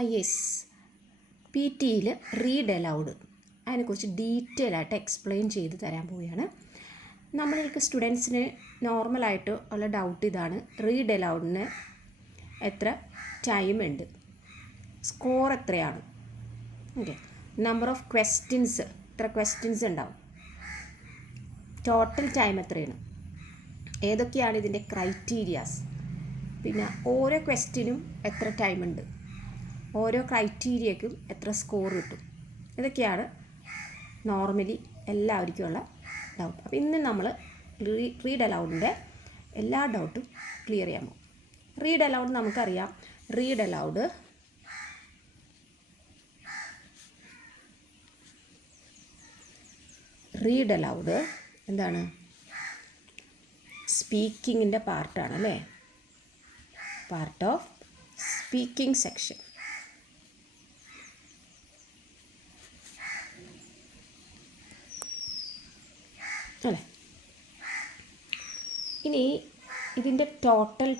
IS PT-യിൽ read allowed അതിനെക്കുറിച്ച് detail ആയിട്ട് explain ചെയ്ത് തരാൻ പോവുകയാണ്. നമ്മൾക്ക് സ്റ്റുഡൻസിന് നോർമലായിട്ട് ഉള്ള ഡൗട്ട് ഇതാണ്, റീഡ് അലൗഡിന് എത്ര ടൈം ഉണ്ട്, സ്കോർ എത്രയാണ്, ഓക്കെ, നമ്പർ ഓഫ് ക്വസ്റ്റ്യൻസ് എത്ര ക്വസ്റ്റ്യൻസ് ഉണ്ടാവും, ടോട്ടൽ ടൈം എത്രയാണ്, ഏതൊക്കെയാണ് ഇതിൻ്റെ ക്രൈറ്റീരിയാസ്, പിന്നെ ഓരോ ക്വസ്റ്റ്യനും എത്ര ടൈമുണ്ട്, ഓരോ ക്രൈറ്റീരിയക്കും എത്ര സ്കോർ കിട്ടും, ഇതൊക്കെയാണ് നോർമലി എല്ലാവർക്കും ഉള്ള ഡൗട്ട്. അപ്പോൾ ഇന്ന് നമ്മൾ റീഡ് അലൗഡിൻ്റെ എല്ലാ ഡൗട്ടും ക്ലിയർ ചെയ്യാൻ പോകും. റീഡ് അലൗഡ് നമുക്കറിയാം, റീഡ് അലൗഡ് എന്താണ്, സ്പീക്കിങ്ങിൻ്റെ പാർട്ടാണ് അല്ലേ, പാർട്ട് ഓഫ് സ്പീക്കിംഗ് സെക്ഷൻ. അല്ലേ, ഇനി ഇതിൻ്റെ ടോട്ടൽ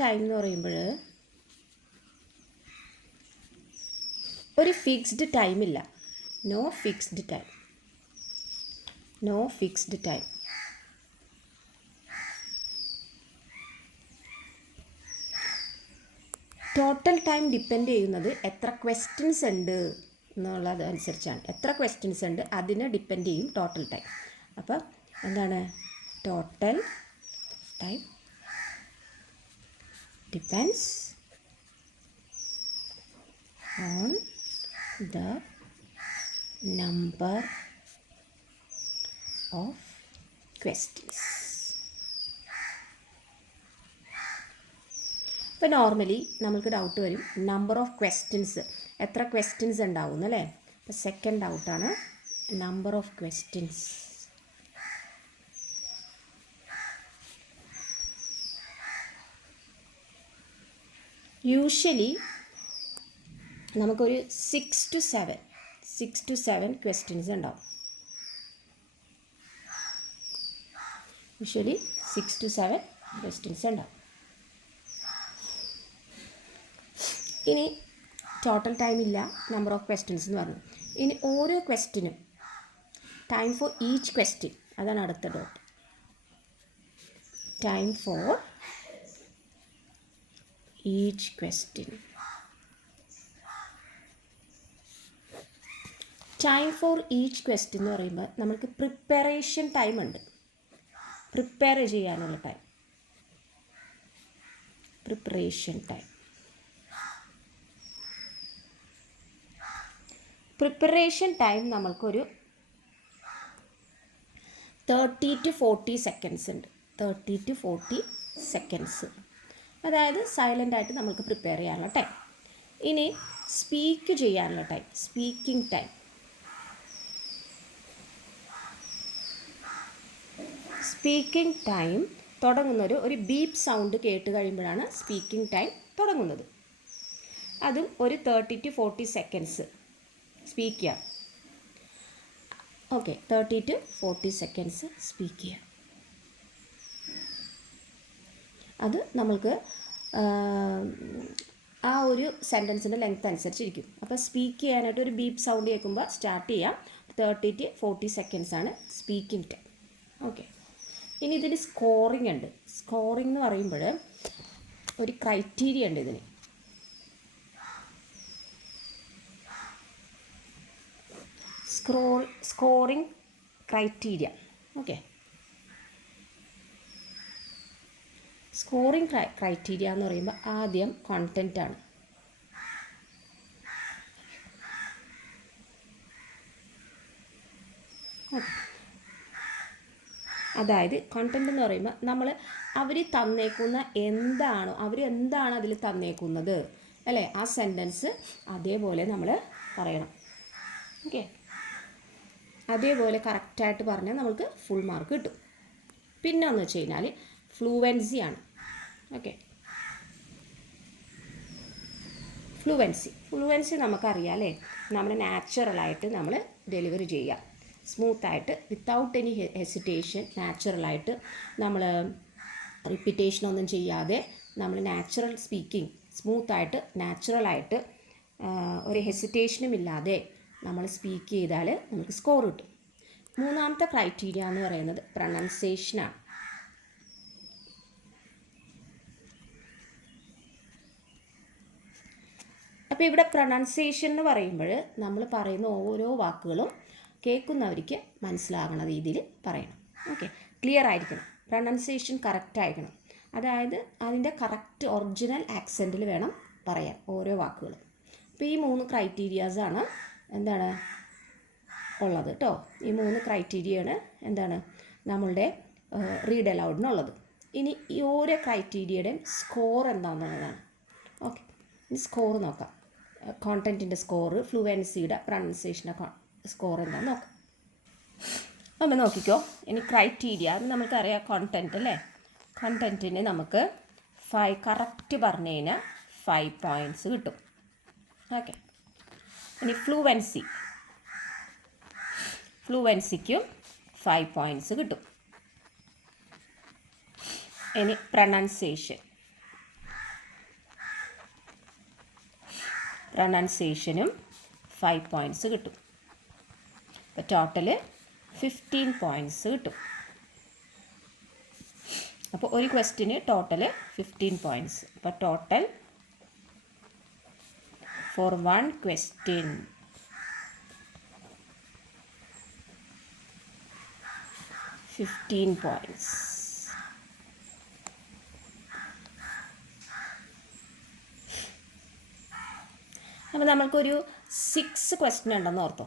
ടൈം എന്ന് പറയുമ്പോൾ ഒരു ഫിക്സ്ഡ് ടൈമില്ല, no fixed time. Total time depend ചെയ്യുന്നത് എത്ര ക്വസ്റ്റ്യൻസ് ഉണ്ട് എന്നുള്ളത് അനുസരിച്ചാണ്. എത്ര ക്വസ്റ്റ്യൻസ് ഉണ്ട് അതിനെ ഡിപ്പെൻഡ് ചെയ്യും ടോട്ടൽ ടൈം. അപ്പോൾ എന്താണ്, total time depends on the number of questions. ഇപ്പോൾ നോർമലി നമുക്ക് ഡൗട്ട് വരും, നമ്പർ ഓഫ് ക്വസ്റ്റ്യൻസ് എത്ര ക്വസ്റ്റ്യൻസ് ഉണ്ടാവും അല്ലേ. അപ്പോൾ സെക്കൻഡ് ഡൗട്ടാണ് നമ്പർ ഓഫ് ക്വസ്റ്റ്യൻസ്. യൂഷ്വലി നമുക്കൊരു 6 to 7 ക്വസ്റ്റ്യൻസ് ഉണ്ടാവും. യൂഷ്വലി 6 to 7 ക്വസ്റ്റ്യൻസ് ഉണ്ടാവും. ഇനി ടോട്ടൽ ടൈം ഇല്ല, നമ്പർ ഓഫ് ക്വസ്റ്റ്യൻസ് എന്ന് പറഞ്ഞു. ഇനി ഓരോ ക്വസ്റ്റ്യനും ടൈം ഫോർ ഈച്ച് ക്വസ്റ്റ്യൻ, അതാണ് അടുത്ത dot. Time for each question. Time for each question എന്ന് പറയുമ്പോൾ നമുക്ക് പ്രിപ്പറേഷൻ ടൈം ഉണ്ട്, പ്രിപ്പയർ ചെയ്യാനുള്ള time, preparation time. Preparation time നമ്മൾക്കൊരു 30 to 40 സെക്കൻഡ്സ് ഉണ്ട്. 30 to 40 സെക്കൻഡ്സ്, അതായത് സൈലൻ്റ് ആയിട്ട് നമുക്ക് പ്രിപ്പയർ ചെയ്യാനുള്ള ടൈം. ഇനി സ്പീക്ക് ചെയ്യാനുള്ള time, speaking time. Speaking time തുടങ്ങുന്നൊരു ബീപ്പ് സൗണ്ട് കേട്ട് കഴിയുമ്പോഴാണ് സ്പീക്കിംഗ് ടൈം തുടങ്ങുന്നത്. അതും ഒരു 30 to 40 സെക്കൻഡ്സ് സ്പീക്ക് ചെയ്യാം. ഓക്കെ, 30 to 40 സെക്കൻഡ്സ് സ്പീക്ക് ചെയ്യാം. അത് നമ്മൾക്ക് ആ ഒരു സെൻറ്റൻസിൻ്റെ ലെങ്ത് അനുസരിച്ചിരിക്കും. അപ്പോൾ സ്പീക്ക് ചെയ്യാനായിട്ട് ഒരു ബീപ്പ് സൗണ്ട് കേൾക്കുമ്പോൾ സ്റ്റാർട്ട് ചെയ്യാം. 30 to 40 സെക്കൻഡ്സ് ആണ് സ്പീക്കിംഗ് ടൈം. ഓക്കെ, ഇനി ഇതിന് സ്കോറിംഗ് ഉണ്ട്. സ്കോറിംഗ് എന്ന് പറയുമ്പോൾ ഒരു ക്രൈറ്റീരിയ ഉണ്ട് ഇതിന്. Scoring criteria. Okay, scoring criteria എന്ന് പറയുമ്പോൾ ആദ്യം കോണ്ടൻ്റ് ആണ്. അതായത് കോണ്ടൻ്റ് എന്ന് പറയുമ്പോൾ നമ്മൾ അവർ തന്നേക്കുന്ന എന്താണോ, എന്താണ് അതിൽ തന്നേക്കുന്നത് അല്ലേ, ആ സെൻറ്റൻസ് അതേപോലെ നമ്മൾ പറയണം. ഓക്കെ, അതേപോലെ കറക്റ്റായിട്ട് പറഞ്ഞാൽ നമുക്ക് ഫുൾ മാർക്ക് കിട്ടും. പിന്നെ എന്ന് വെച്ച് കഴിഞ്ഞാൽ ഫ്ലുവൻസി ആണ്. ഓക്കെ, ഫ്ലുവൻസി നമുക്കറിയാം അല്ലേ, നമ്മൾ നാച്ചുറലായിട്ട് നമ്മൾ ഡെലിവറി ചെയ്യുക, സ്മൂത്തായിട്ട്, വിത്തൗട്ട് എനി ഹെസിറ്റേഷൻ, നാച്ചുറലായിട്ട് നമ്മൾ റിപ്പീറ്റേഷനൊന്നും ചെയ്യാതെ നമ്മൾ നാച്ചുറൽ സ്മൂത്തായിട്ട് നാച്ചുറലായിട്ട് ഒരു ഹെസിറ്റേഷനും ഇല്ലാതെ നമ്മൾ സ്പീക്ക് ചെയ്താൽ നമുക്ക് സ്കോർ കിട്ടും. മൂന്നാമത്തെ ക്രൈറ്റീരിയ എന്ന് പറയുന്നത് പ്രൊനൗൺസിയേഷനാണ്. അപ്പോൾ ഇവിടെ പ്രൊനൗൺസിയേഷൻ എന്ന് പറയുമ്പോൾ നമ്മൾ പറയുന്ന ഓരോ വാക്കുകളും കേൾക്കുന്നവർക്ക് മനസ്സിലാകുന്ന രീതിയിൽ പറയണം. ഓക്കെ, ക്ലിയർ ആയിരിക്കണം, പ്രൊനൗൺസിയേഷൻ കറക്റ്റ് ആയിരിക്കണം. അതായത് അതിൻ്റെ കറക്റ്റ് ഒറിജിനൽ ആക്സെൻറ്റിൽ വേണം പറയാൻ ഓരോ വാക്കുകളും. അപ്പോൾ ഈ 3 ക്രൈറ്റീരിയാസാണ് എന്താണ് ഉള്ളത് കേട്ടോ. ഈ 3 ക്രൈറ്റീരിയയാണ് എന്താണ് നമ്മളുടെ റീഡ് അലൗഡിനുള്ളത്. ഇനി ഈ ഓരോ ക്രൈറ്റീരിയയുടെയും സ്കോർ എന്താണെന്നുള്ളതാണ്. ഓക്കെ, ഇനി സ്കോർ നോക്കാം. കോണ്ടൻറ്റിൻ്റെ സ്കോർ, ഫ്ലുവൻസിയുടെ പ്രൊനൗൺസിയേഷൻ്റെ സ്കോർ എന്താണെന്ന് നോക്കാം. നമ്മൾ നോക്കിക്കോ. ഇനി ക്രൈറ്റീരിയ നമുക്കറിയാം, കോണ്ടൻറ്റ് അല്ലേ. കോണ്ടൻറ്റിന് നമുക്ക് 5 കറക്റ്റ് പറഞ്ഞു കഴിഞ്ഞാൽ 5 പോയിൻറ്റ്സ് കിട്ടും. ഓക്കെ, ഇനി ഫ്ലുവൻസിക്കും 5 പോയിൻറ്റ്സ് കിട്ടും. ഇനി പ്രൊനൗൺസിയേഷനും 5 പോയിൻറ്റ്സ് കിട്ടും. അപ്പോൾ ടോട്ടൽ 15 പോയിൻറ്റ്സ് കിട്ടും. അപ്പോൾ ഒരു ക്വസ്റ്റിന് ടോട്ടൽ 15 പോയിൻറ്റ്സ്. അപ്പോൾ ടോട്ടൽ ഫോർ 1 question 15 പോയിൻറ്റ്സ്. അപ്പോൾ നമ്മൾക്കൊരു 6 ക്വസ്റ്റ്യൻ ഉണ്ടെന്ന് ഓർത്തോ.